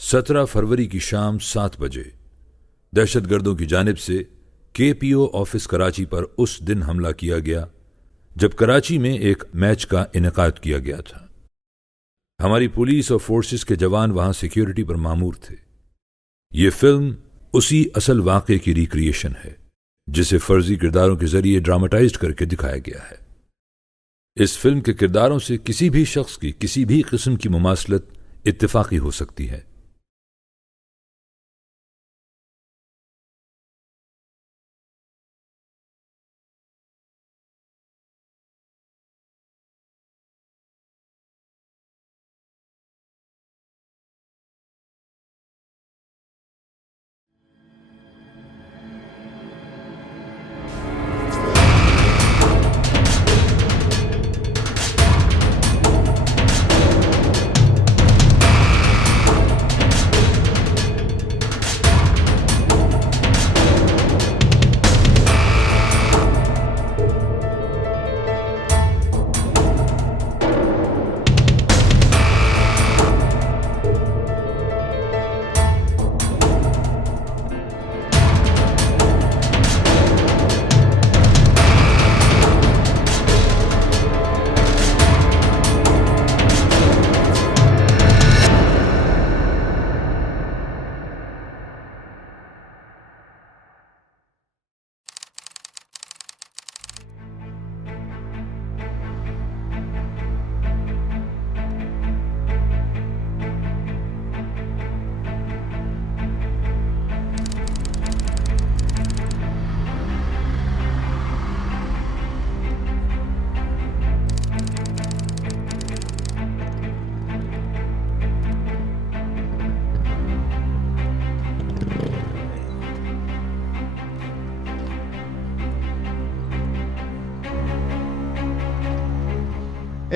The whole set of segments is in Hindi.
17 फरवरी की शाम 7 बजे दहशतगर्दों की जानिब से केपीओ ऑफिस कराची पर उस दिन हमला किया गया जब कराची में एक मैच का इनेकाद किया गया था। हमारी पुलिस और फोर्सेस के जवान वहां सिक्योरिटी पर मामूर थे। ये फिल्म उसी असल वाक़े की रिक्रिएशन है जिसे फर्जी किरदारों के जरिए ड्रामेटाइज्ड करके दिखाया गया है। इस फिल्म के किरदारों से किसी भी शख्स की किसी भी किस्म की मुमासलत इत्तेफाकी हो सकती है।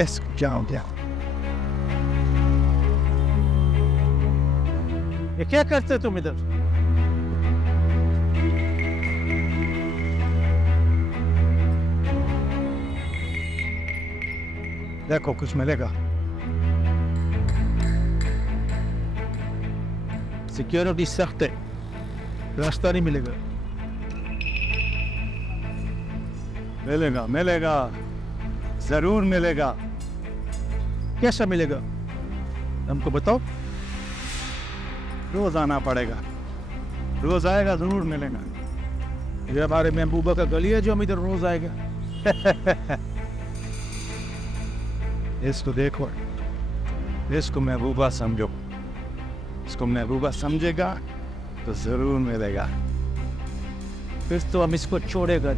Esk down. ये क्या करते तुम इधर? देखो कुछ मिलेगा। सिक्योरिटी सख्त है, रास्ता नहीं मिलेगा। मिलेगा मिलेगा जरूर मिलेगा। कैसा मिलेगा हमको बताओ। रोज आना पड़ेगा, रोज आएगा जरूर मिलेगा। ये हमारे महबूबा का गली है जो हम इधर रोज आएगा। इसको देखो, इसको महबूबा समझो। इसको महबूबा समझेगा तो जरूर मिलेगा। फिर तो हम इसको छोड़ेगा।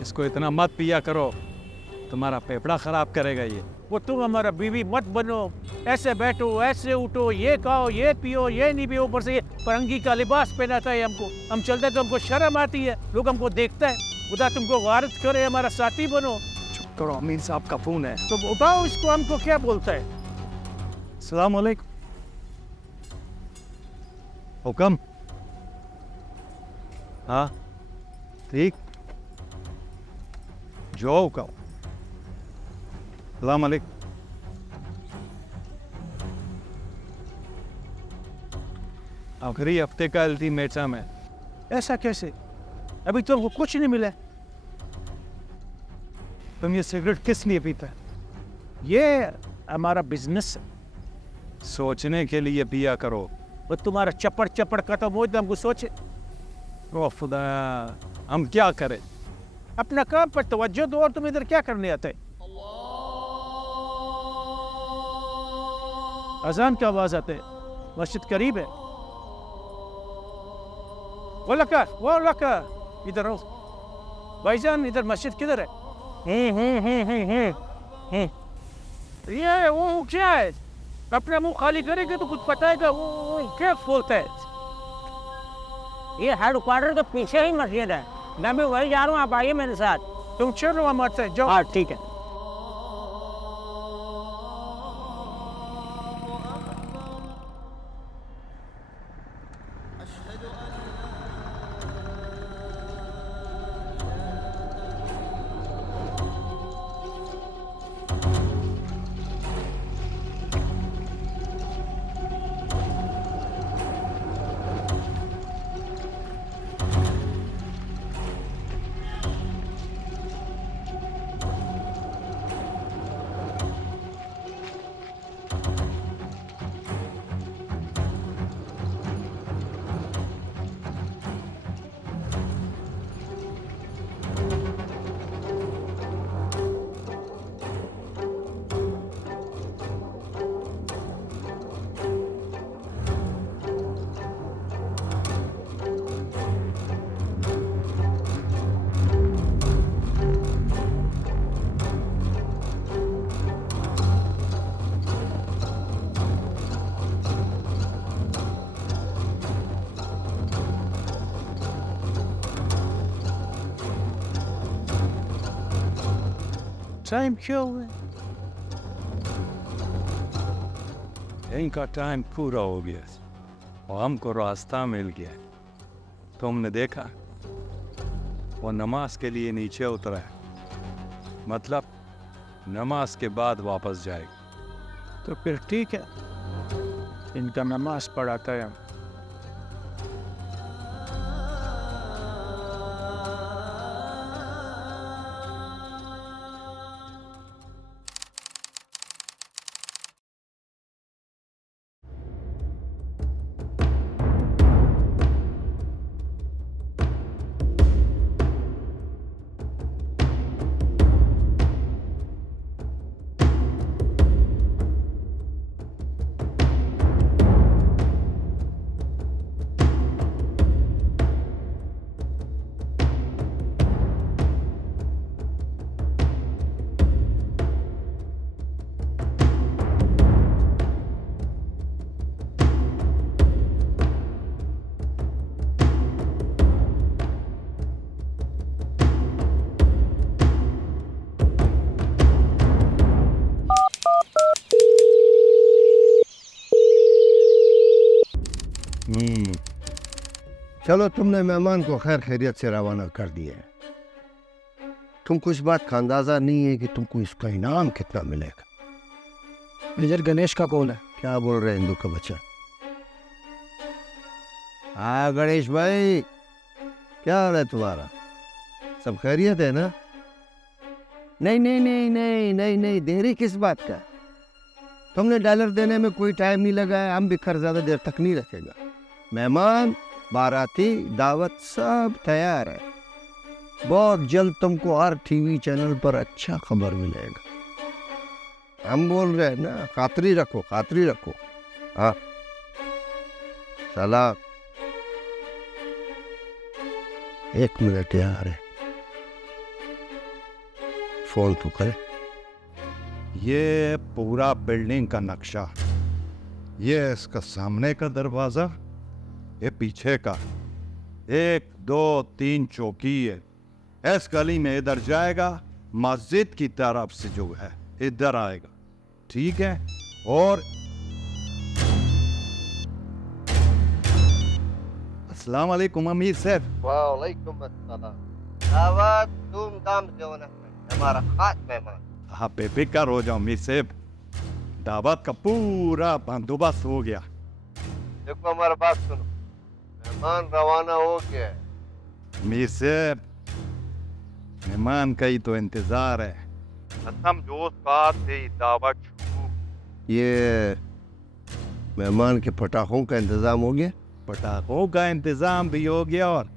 इसको इतना मत पिया करो, तुम्हारा फेफड़ा खराब करेगा ये। वो तुम हमारा बीवी मत बनो, ऐसे बैठो ऐसे उठो, ये खाओ ये पियो, ये नहीं पियो, ऊपर से ये फरंगी का लिबास पहनाता है हमको। हम चलते तो हमको शर्म आती है, लोग हमको देखता है। खुदा तुमको गारत करे, हमारा साथी बनो। चुप करो, अमीन साहब का फोन है। तो उठाओ इसको, हमको क्या बोलता है। अस्सलाम वालेकुम। हुक्म। हाँ ठीक, जो हुक्म। अस्सलाम वालेकुम। आखिरी हफ्ते का अल्टीमेटम है। ऐसा कैसे? अभी तो हमको कुछ नहीं मिला। तुम ये सिगरेट किस लिए पीता है? ये हमारा बिजनेस है। सोचने के लिए पिया करो। वो तुम्हारा चपड़ चपड़ खत्म हो जाए, हमको सोचे। ओ खुदा, हम क्या करें? अपना काम पर तवज्जो दो। और तुम इधर क्या करने आते? अजान की आवाज आते है, मस्जिद करीब है। वो लका इधर आओ। भाईजान इधर मस्जिद किधर है? ये वो क्या है? अपना मुंह खाली करेगा तो कुछ बताएगा। वो क्या बोलता है? ये हेडक्वार्टर के पीछे ही मस्जिद है, मैं भी वही जा रहा हूँ, आप आइए मेरे साथ। तुम चलो हमारे साथ जाओ। हाँ ठीक है। टाइम क्या हुआ? इनका टाइम पूरा हो गया और हमको रास्ता मिल गया। तुमने देखा वो नमाज के लिए नीचे उतरा है, मतलब नमाज के बाद वापस जाएगा। तो फिर ठीक है, इनका नमाज पढ़ाता है। चलो, तुमने मेहमान को खैर खैरियत से रवाना कर दिया है। तुमको इस बात का अंदाजा नहीं है कि तुमको इसका इनाम कितना मिलेगा। मेजर गणेश का कॉल है। क्या बोल रहे हिंदू का बच्चा? हाँ गणेश भाई, क्या हाल है तुम्हारा? सब खैरियत है ना? नहीं नहीं नहीं नहीं नहीं नहीं, देरी किस बात का? तुमने डॉलर देने में कोई टाइम नहीं लगाया, हम भी खर्च ज्यादा देर तक नहीं रखेगा। मेहमान, बाराती, दावत सब तैयार है। बहुत जल्द तुमको हर टीवी चैनल पर अच्छा खबर मिलेगा। हम बोल रहे हैं ना, खातरी रखो, खातरी रखो। हाँ सलाम। 1 मिनट यार है, फोन तो करे। ये पूरा बिल्डिंग का नक्शा, ये इसका सामने का दरवाजा, ये पीछे का, 1 2 3 चौकी है। इस गली में इधर जाएगा, मस्जिद की तरफ से जो है इधर आएगा, ठीक है? और अस्सलाम वालेकुम अमीर साहब। वालेकुम अस्सलाम। दावत धूमधाम से होना है, हमारा खास मेहमान। आप बेफिक्र हो जाओ अमीर साहब, दावत का पूरा बंदोबस्त हो गया। देखो हमारा बात सुनो, मेहमान रवाना हो गया है। अमीर साहब, मेहमान का ही तो इंतजार है। कसम जोश बात से दावत शुरू। ये मेहमान के पटाखों का इंतजाम हो गया? पटाखों का इंतजाम भी हो गया और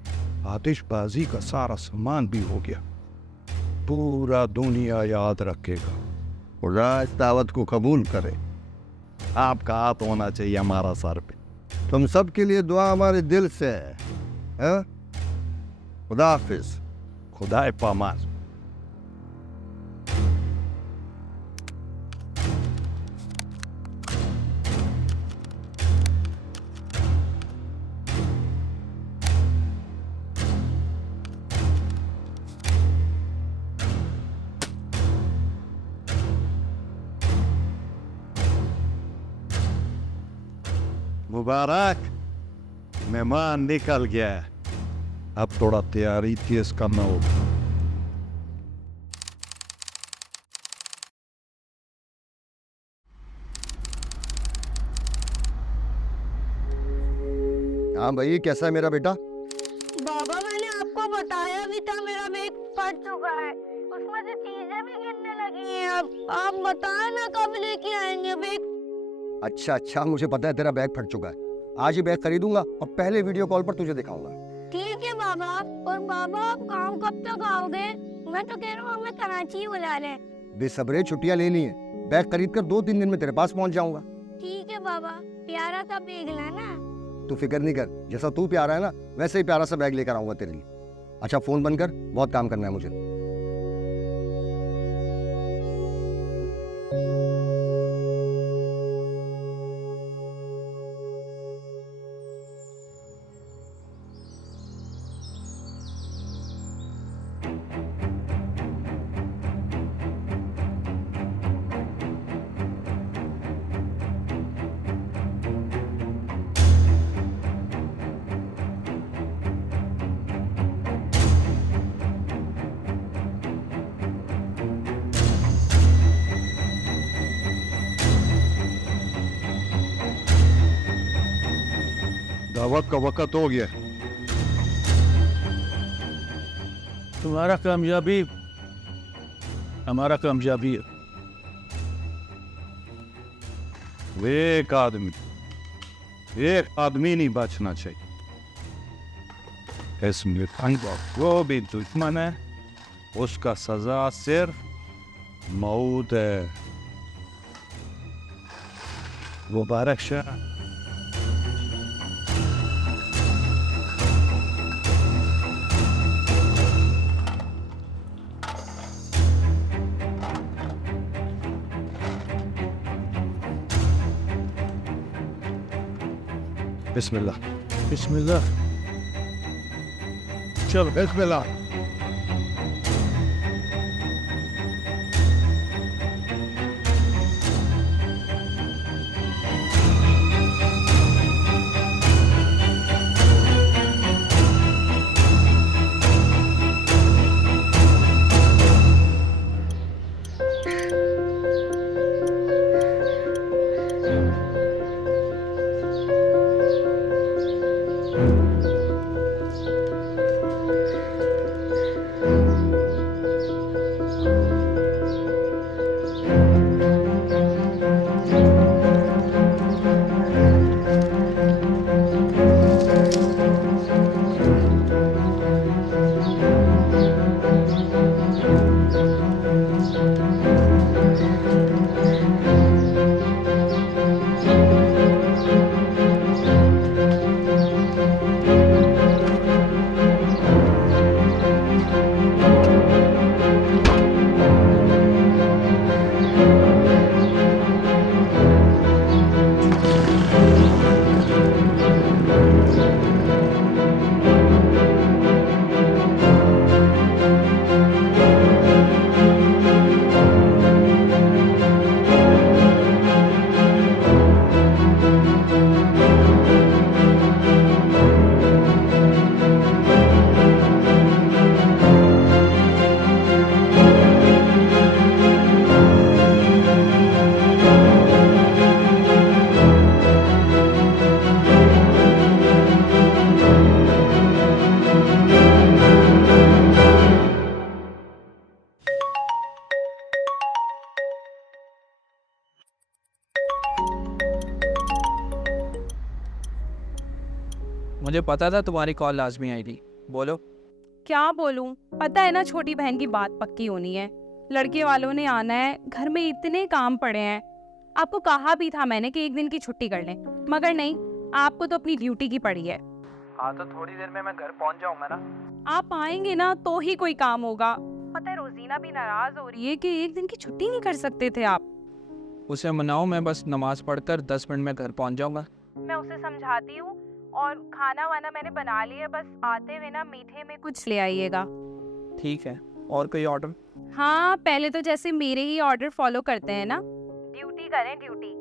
आतिशबाजी का सारा सामान भी हो गया। पूरा दुनिया याद रखेगा। खुदा इस दावत को कबूल करे। आपका हाथ होना चाहिए हमारा सर पे। तुम सब के लिए दुआ हमारे दिल से है। हाँ? खुदा हाफिज। खुदाए पामाल। मुबारक, मेहमान निकल गया है। अब थोड़ा तैयारी तेज करना होगा। हाँ भाई, कैसा है मेरा बेटा? बाबा मैंने आपको बताया भी था मेरा बैग फट चुका है, उसमें से चीजें भी गिरने लगी हैं। अब आप बताए ना कब लेके आएंगे बैग। अच्छा, मुझे पता है तेरा बैग फट चुका है। आज ही बैग खरीदूंगा और पहले वीडियो कॉल पर तुझे दिखाऊंगा। ठीक है बाबा। और बाबा आप काम कब तक आओगे? मैं तो कह रहा हूँ हमें कराची ही बुला लें। बेसब्रे छुट्टियां ले ली हैं, बैग खरीद कर 2-3 दिन में तेरे पास पहुंच जाऊंगा। ठीक है बाबा, प्यारा सा बैग लाना। तू फिक्र नहीं कर, जैसा तू प्यारा है ना वैसे ही प्यारा सा बैग लेकर आऊंगा तेरे लिए। अच्छा फोन बंद कर, बहुत काम करना है मुझे। दावत का वक्त हो गया। तुम्हारा कामयाबी हमारा कामयाबी है। एक आदमी नहीं बचना चाहिए। इसमें वो भी दुश्मन है, उसका सजा सिर्फ मौत है। मुबारक शाह। बिस्मिल्लाह। बिस्मिल्लाह। चलो बिस्मिल्लाह। मुझे पता था तुम्हारी कॉल लाजमी आई थी। बोलो। क्या बोलूं, पता है ना छोटी बहन की बात पक्की होनी है। लड़के वालों ने आना है, घर में इतने काम पड़े हैं। आपको कहा भी था मैंने कि एक दिन की छुट्टी कर लें, मगर नहीं, आपको तो अपनी ड्यूटी की पड़ी है। हाँ तो थोड़ी देर में मैं घर पहुंच जाऊंगा ना। आप आएंगे ना तो ही कोई काम होगा। पता है रोजीना भी नाराज हो रही है कि एक दिन की छुट्टी नहीं कर सकते थे आप। उसे मनाओ, मैं बस नमाज पढ़कर 10 मिनट में घर पहुंच जाऊंगा। मैं उसे समझाती हूँ और खाना वाना मैंने बना लिया, बस आते हुए ना मीठे में कुछ ले आइएगा। ठीक है, और कोई ऑर्डर? हाँ, पहले तो जैसे मेरे ही ऑर्डर फॉलो करते हैं ना, ड्यूटी करें ड्यूटी।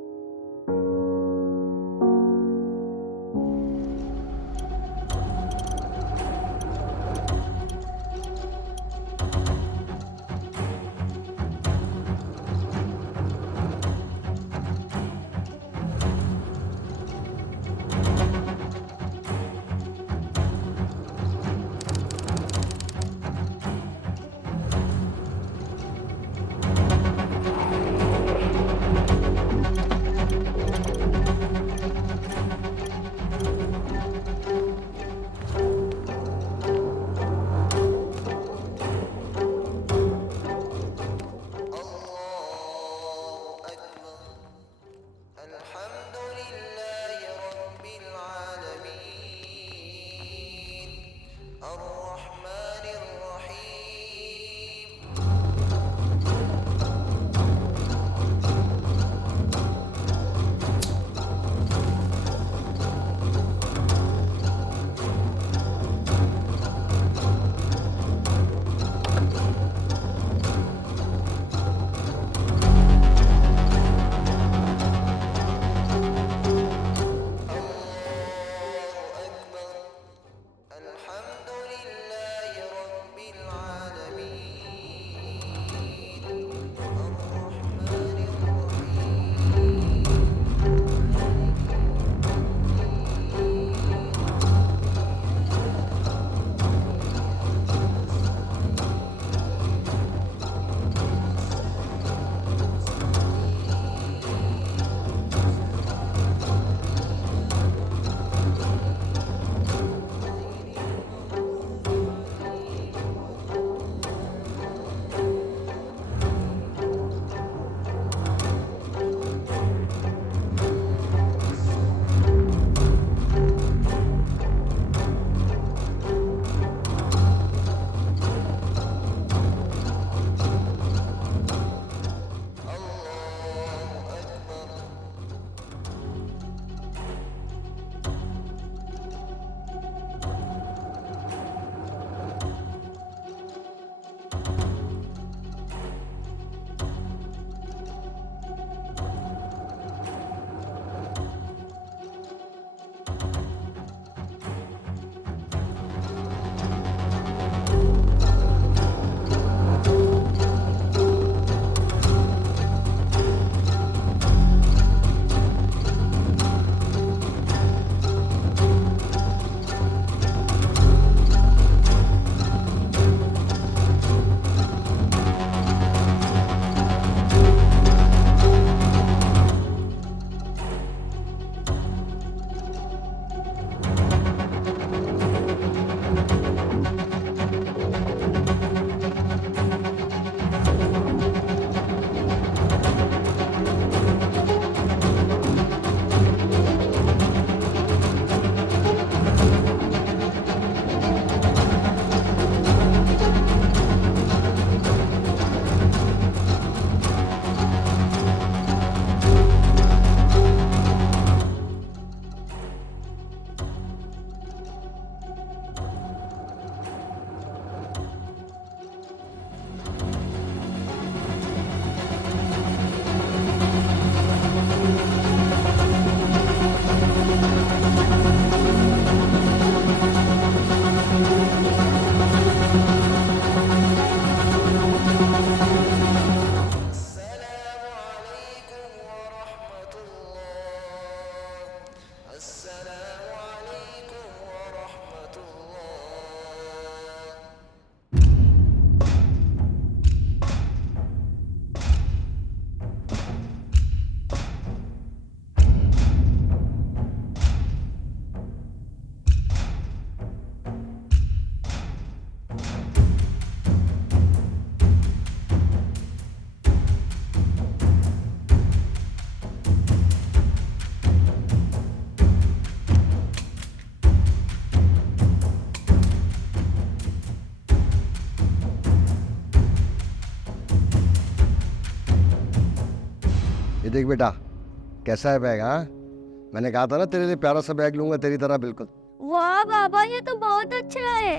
देख बेटा, कैसा है बैग? हाँ, मैंने कहा था ना तेरे लिए प्यारा सा बैग लूंगा, तेरी तरह बिल्कुल। वाह बाबा, ये तो बहुत अच्छा है।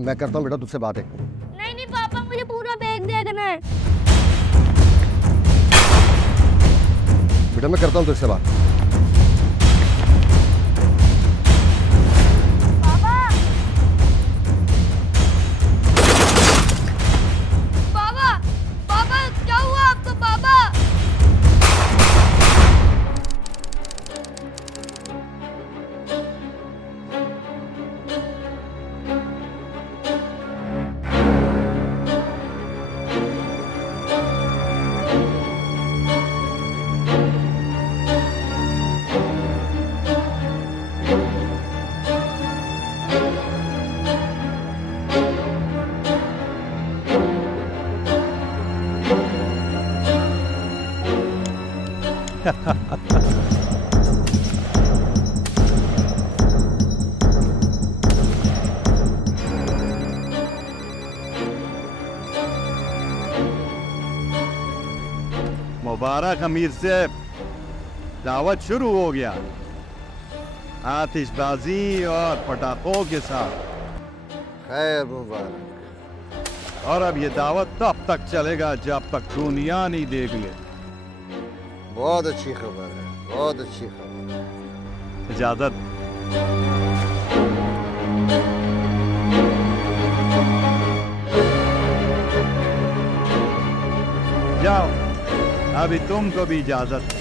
मैं करता हूँ बेटा तुझसे बात है। नहीं नहीं पापा, मुझे पूरा बैग देखना है। बेटा मैं करता हूँ तुझसे बात। पापा पापा पापा, क्या हुआ आपको पापा? मुबारक अमीर से दावत शुरू हो गया, आतिशबाजी और पटाखों के साथ। खैर मुबारक। और अब ये दावत तब तक चलेगा जब तक दुनिया नहीं देख ले। बहुत अच्छी खबर है, बहुत अच्छी खबर। इजाजत। जाओ, अभी तुमको भी इजाजत।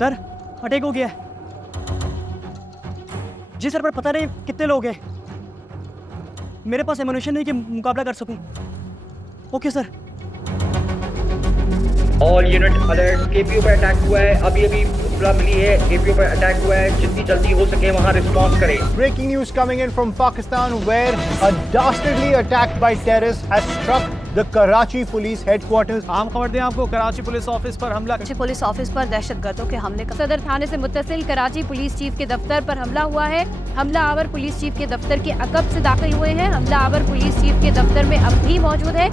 सर, अटैक हो गया है। जी सर, पर पता नहीं कितने लोग हैं। मेरे पास एमुनेशन नहीं कि मुकाबला कर सकूं। Okay sir. All unit alert, KPO पर अटैक हुआ है। अभी अभी इत्तला मिली है, केपीओ पर अटैक हुआ है। जितनी जल्दी हो सके वहां रिस्पॉन्स करें। Breaking news coming in from Pakistan, where a dastardly attack by terrorists has struck the Karachi police headquarters. आम खबर दें आपको, कराची पुलिस ऑफिस पर हमला। कराची पुलिस ऑफिस पर दहशतगर्दों के हमले का सदर थाने से मुत्तसिल कराची पुलिस चीफ के दफ्तर पर हमला हुआ है। हमला आवर पुलिस चीफ के दफ्तर के अकब से दाखिल हुए हैं। हमला आवर पुलिस चीफ के दफ्तर में अब भी मौजूद है।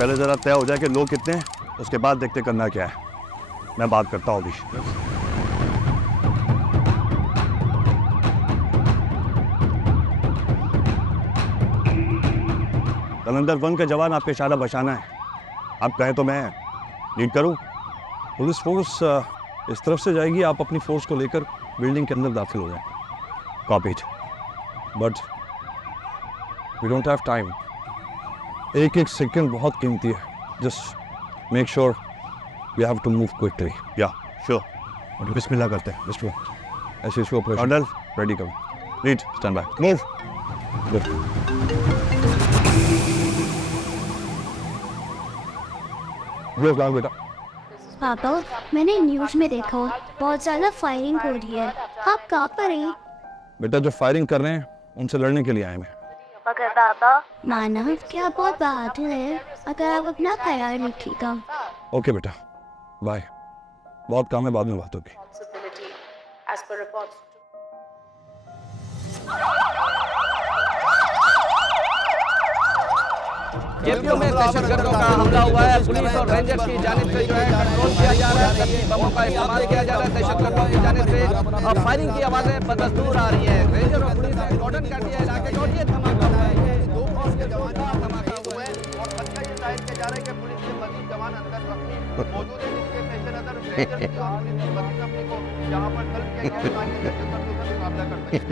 पहले ज़रा तय हो जाए कि लोग कितने हैं, उसके बाद देखते करना क्या है। मैं बात करता हूँ अभी। कलंदर 1 के जवान आपके इशारा बचाना है। आप कहें तो मैं लीड करूँ। पुलिस फोर्स इस तरफ से जाएगी, आप अपनी फोर्स को लेकर बिल्डिंग के अंदर दाखिल हो जाए। Copy it, but we don't have time. एक एक सेकंड बहुत कीमती है। Just make sure we have to move quickly. या श्योर। और बिस्मिल्लाह करते हैं। मिस्टर ऐसे इसको ऑपरेशन रेडी करो। Lead, stand by, move. Good. बेटा, पापा मैंने न्यूज में देखा बहुत ज्यादा फायरिंग हो रही है। आप कहाँ पर हैं? बेटा जो फायरिंग कर रहे हैं उनसे लड़ने के लिए आए मैं। अगर पापा मानव क्या बहुत बहादुर है, अगर आप अपना ख्याल रखिएगा। ओके बेटा, बाय। बहुत काम है, बाद में बात होगी। केपीओ में दहशतगर्दों का हमला हुआ है। पुलिस और रेंजर्स की जानिब से जो है कंट्रोल किया जा रहा है। जबकि बमों का इस्तेमाल किया जा रहा है दहशतगर्दों की जानिब से। और फायरिंग की आवाजें बदस्तूर आ रही हैं। रेंजर और पुलिस ने कॉर्डन कर दिया इलाके को। ये धमाका हुआ है। ये 2 फौज के जवान का धमाका हुआ है। और बच्चा ये जाहिर किया जा रहा है कि पुलिस के मजीद जवान अंदर मौजूद है, जिसके पेश नजर रेंजर्स की और पुलिस की मजीद अपनी को यहाँ पर तलब किया गया ताकि दहशतगर्दों का मुकाबला कर सकें।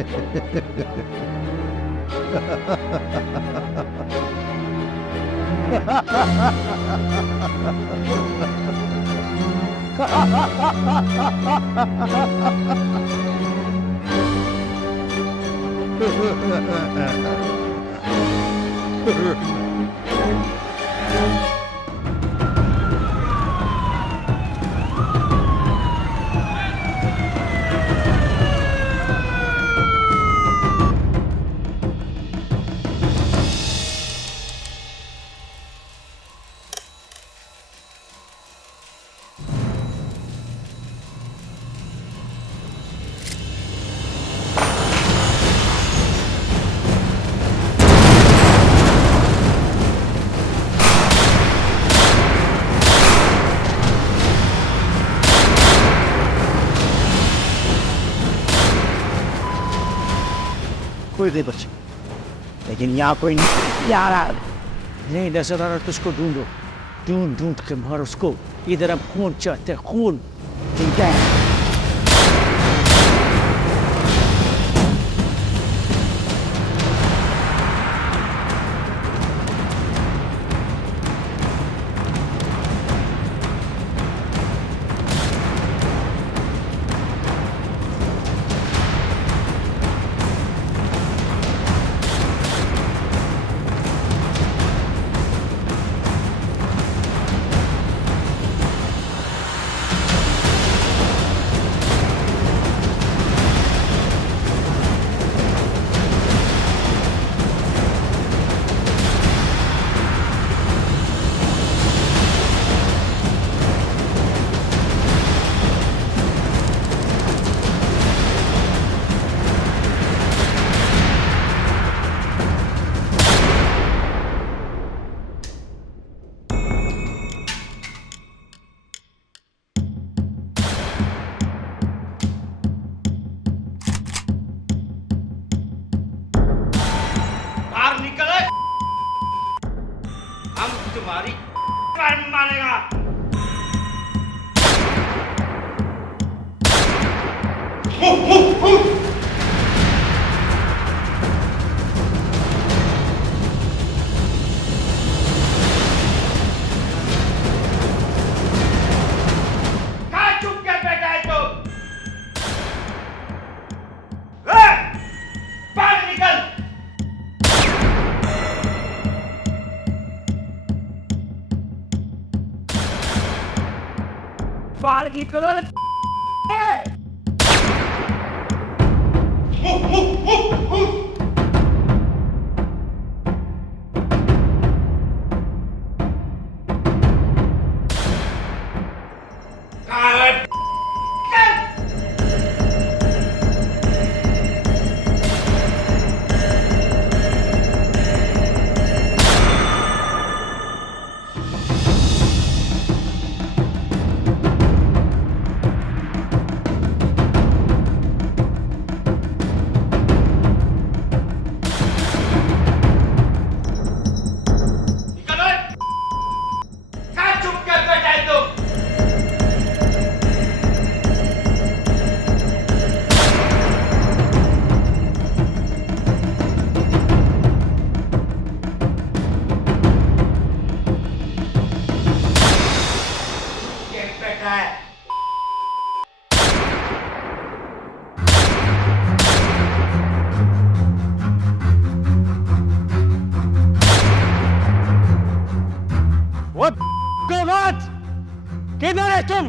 कोई नहीं बची, लेकिन यहाँ कोई नहीं आ रहा। नहीं नजर आ रहा तो उसको ढूंढो, ढूंढ ढूंढ के मार उसको। इधर हम खून चाहते हैं, खून। ठीक है। तुम्हारी मानेगा। चुप कर बैठा है तो बाहर निकल। बाहर निकलो। वो को बात किधर है तुम?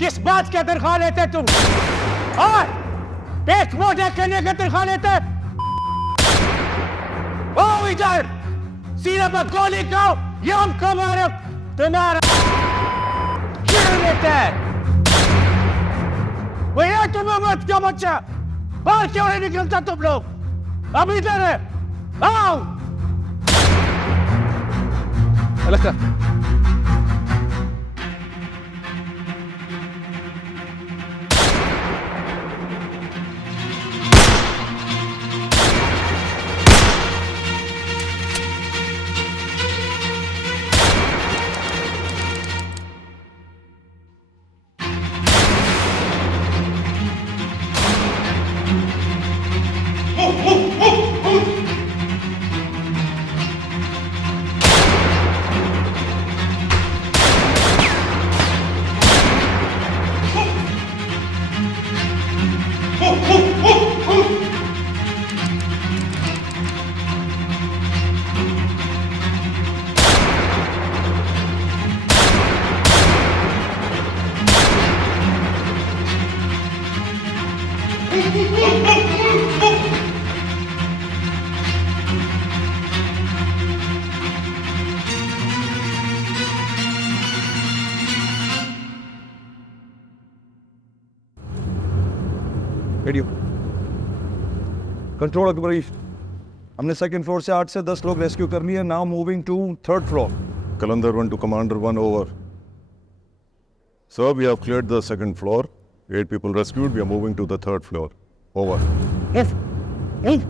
किस बात का तनख्वाह लेते तुम? और पेट मोटा करने का तनख्वाह लेते? ओ इधर सीने पर गोली खाओ, ये हमको मारो, तुम्हारा क्यों लेता है? भैया तुम्हें मत क्या बच्चा, बाहर क्यों नहीं निकलता तुम लोग? अब इधर है, आओ। अलग रेडियो कंट्रोल अकबर ईस्ट, हमने सेकंड फ्लोर से 8 से 10 लोग रेस्क्यू करनी है। Now moving to third floor. Qalandar 1 to Commander 1 over. Sir, we have cleared the second floor. 8 people rescued. We are moving to the third floor. Over. Yes. Yes.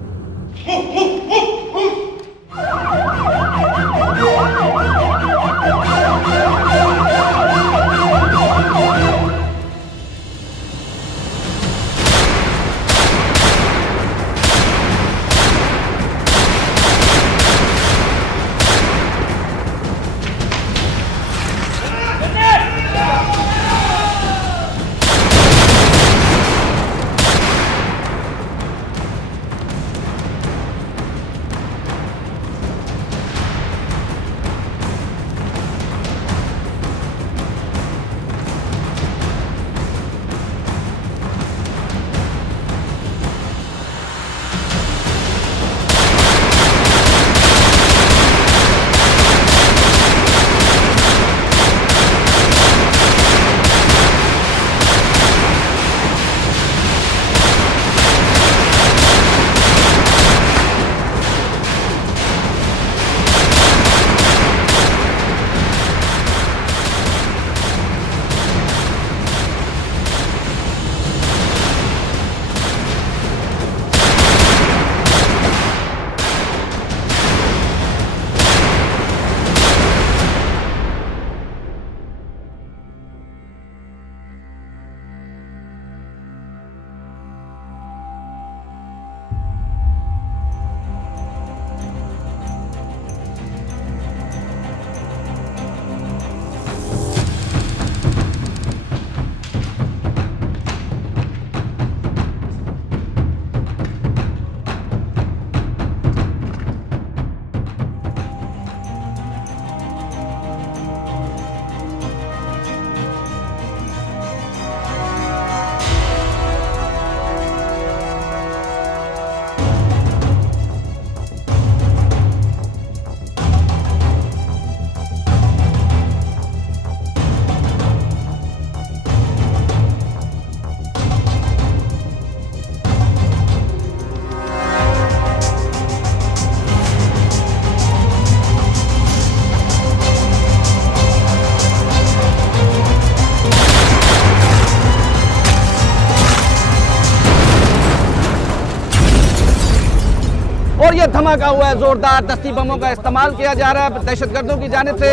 और ये धमाका हुआ है, जोरदार दस्ती बमों का इस्तेमाल किया जा रहा है दहशतगर्दों की जानिब से।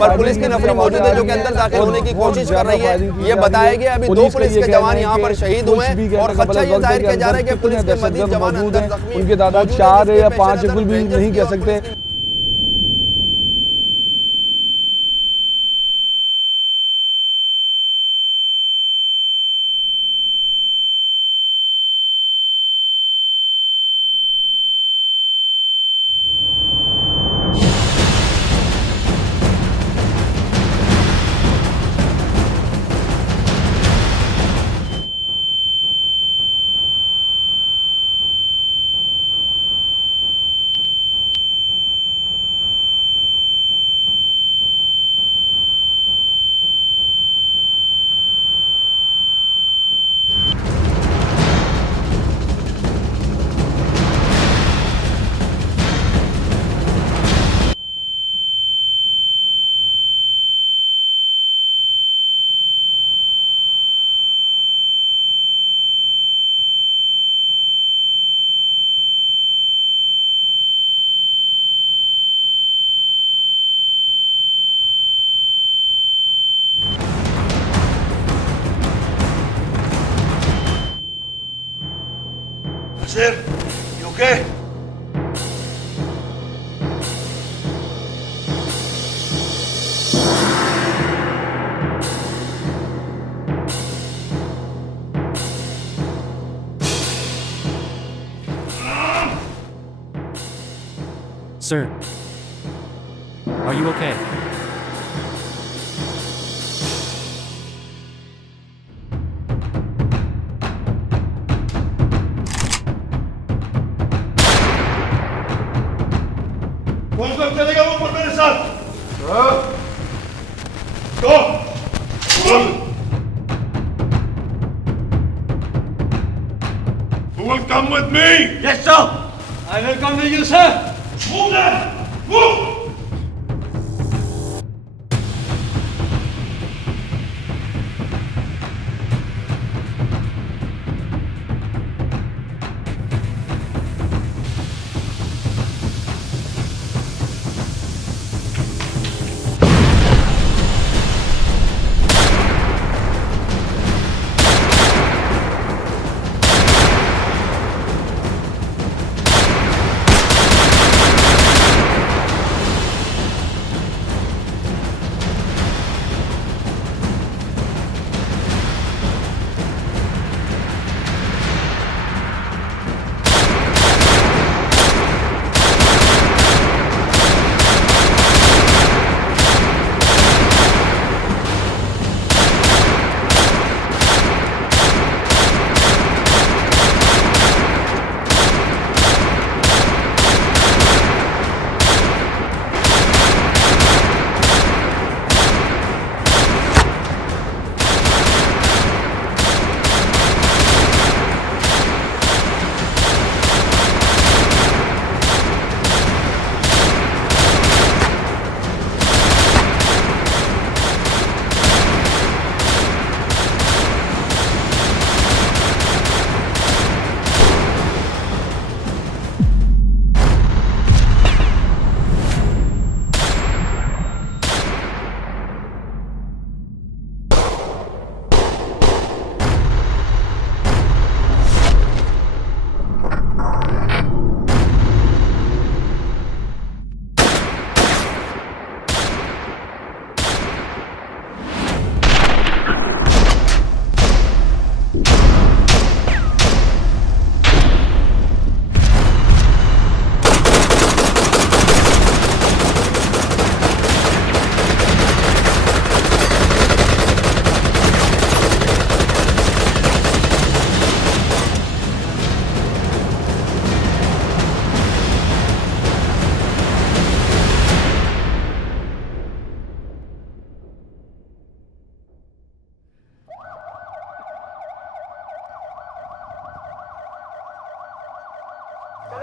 पर पुलिस की नफरी मौजूद है जो कि अंदर दाखिल होने की कोशिश कर रही है। ये बताया गया अभी 2 पुलिस के जवान यहाँ पर शहीद हुए हैं और खदशा ये जाहिर किया जा रहा है कि पुलिस के मजीद जवान अंदर जख्मी, उनके दादा 4 या 5 बिल्कुल भी नहीं कह सकते। Sir, are you okay? कौन कौन चलेगा वो ऊपर मेरे साथ? Go! Who will come with me? Yes, sir. I will come with you, sir. Move then! Move!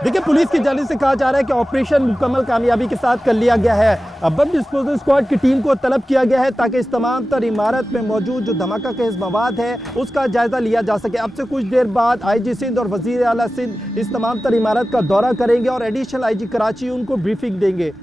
देखिए, पुलिस की जानिब से कहा जा रहा है कि ऑपरेशन मुकम्मल कामयाबी के साथ कर लिया गया है। अब बम डिस्पोजल स्क्वाड की टीम को तलब किया गया है ताकि इस तमाम तर इमारत में मौजूद जो धमाका खेज मवाद है उसका जायजा लिया जा सके। अब से कुछ देर बाद IG सिंध और वजीर आला सिंध इस तमाम तर इमारत का दौरा करेंगे और एडिशनल IG कराची उनको ब्रीफिंग देंगे।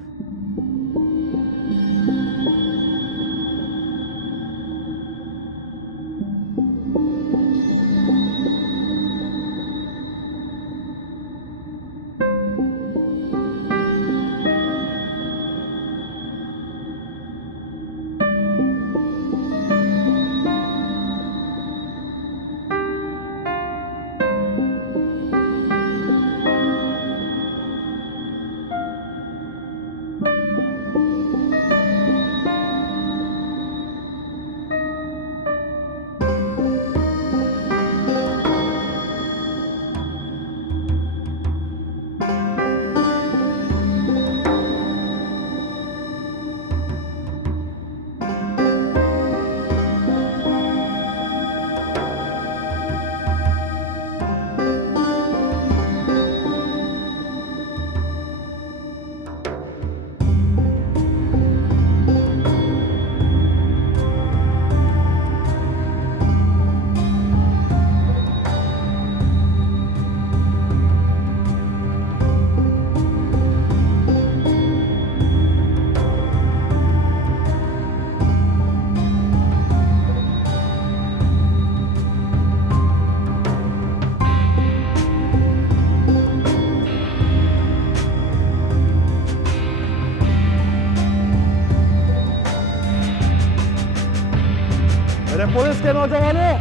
पुलिस के नौजवानों,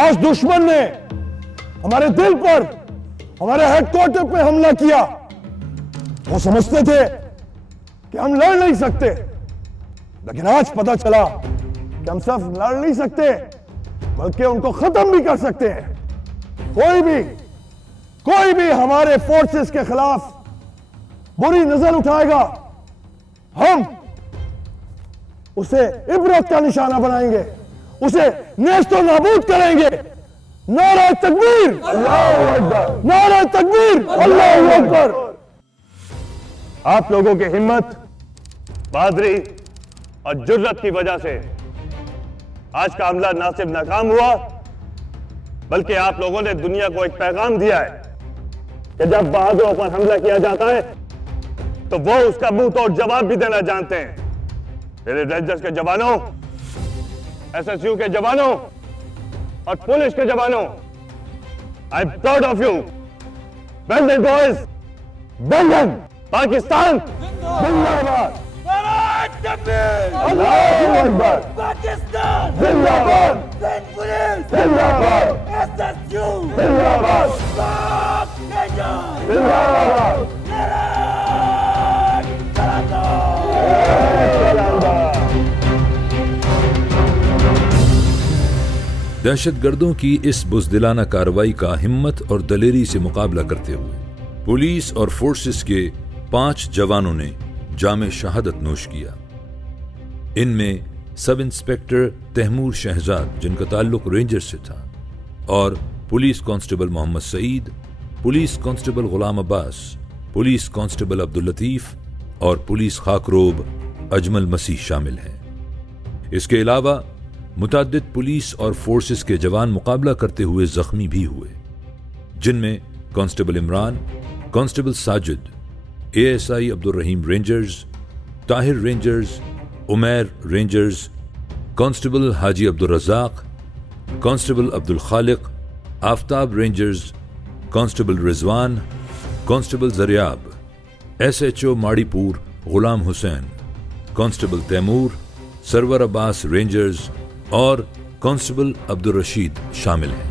आज दुश्मन ने हमारे दिल पर, हमारे हेडक्वार्टर पे हमला किया। वो समझते थे कि हम लड़ नहीं सकते, लेकिन आज पता चला कि हम सिर्फ लड़ नहीं सकते बल्कि उनको खत्म भी कर सकते हैं। कोई भी हमारे फोर्सेस के खिलाफ बुरी नजर उठाएगा, हम उसे इबरत का निशाना बनाएंगे, उसे नेस्तो नाबूद करेंगे। नारा तकबीर, अल्लाहू अकबर, नारा तकबीर, अल्लाहू अकबर। आप लोगों की हिम्मत, बहादुरी और जुर्रत की वजह से आज का हमला ना सिर्फ नाकाम हुआ बल्कि आप लोगों ने दुनिया को एक पैगाम दिया है कि जब बहादुरों पर हमला किया जाता है तो वो उसका मुंह तोड़ जवाब भी देना जानते हैं। मेरे रेंजर्स के जवानों, एसएसयू के जवानों और पुलिस के जवानों, I am proud of you. Well done boys, well done. Pakistan जिंदाबाद, अल्लाहू अकबर, पाकिस्तान जिंदाबाद, पुलिस जिंदाबाद, एसएसयू जिंदाबाद, जिंदाबाद। दहशतगर्दों की इस बुज़दिलाना कार्रवाई का हिम्मत और दलेरी से मुकाबला करते हुए पुलिस और फोर्सेस के 5 जवानों ने जामे शहादत नोश किया। इनमें सब इंस्पेक्टर तैमूर शहजाद, जिनका ताल्लुक रेंजर से था, और police constable Mohammad Saeed, police constable Ghulam Abbas, police constable Abdul Latif और पुलिस खाकरोब अजमल मसीह शामिल हैं। इसके अलावा मुताद्दिद पुलिस और फोर्सेस के जवान मुकाबला करते हुए जख्मी भी हुए, जिनमें constable Imran, constable Sajid, ASI Abdul Rahim rangers, Tahir rangers, Umair rangers, constable Haji Abdul Razzaq, constable Abdul Khaliq, Aftab rangers, constable Rizwan, constable Zaryab, SHO Maripur Ghulam Hussain, constable Taimur, Sarwar Abbas rangers और कांस्टेबल अब्दुल रशीद शामिल हैं।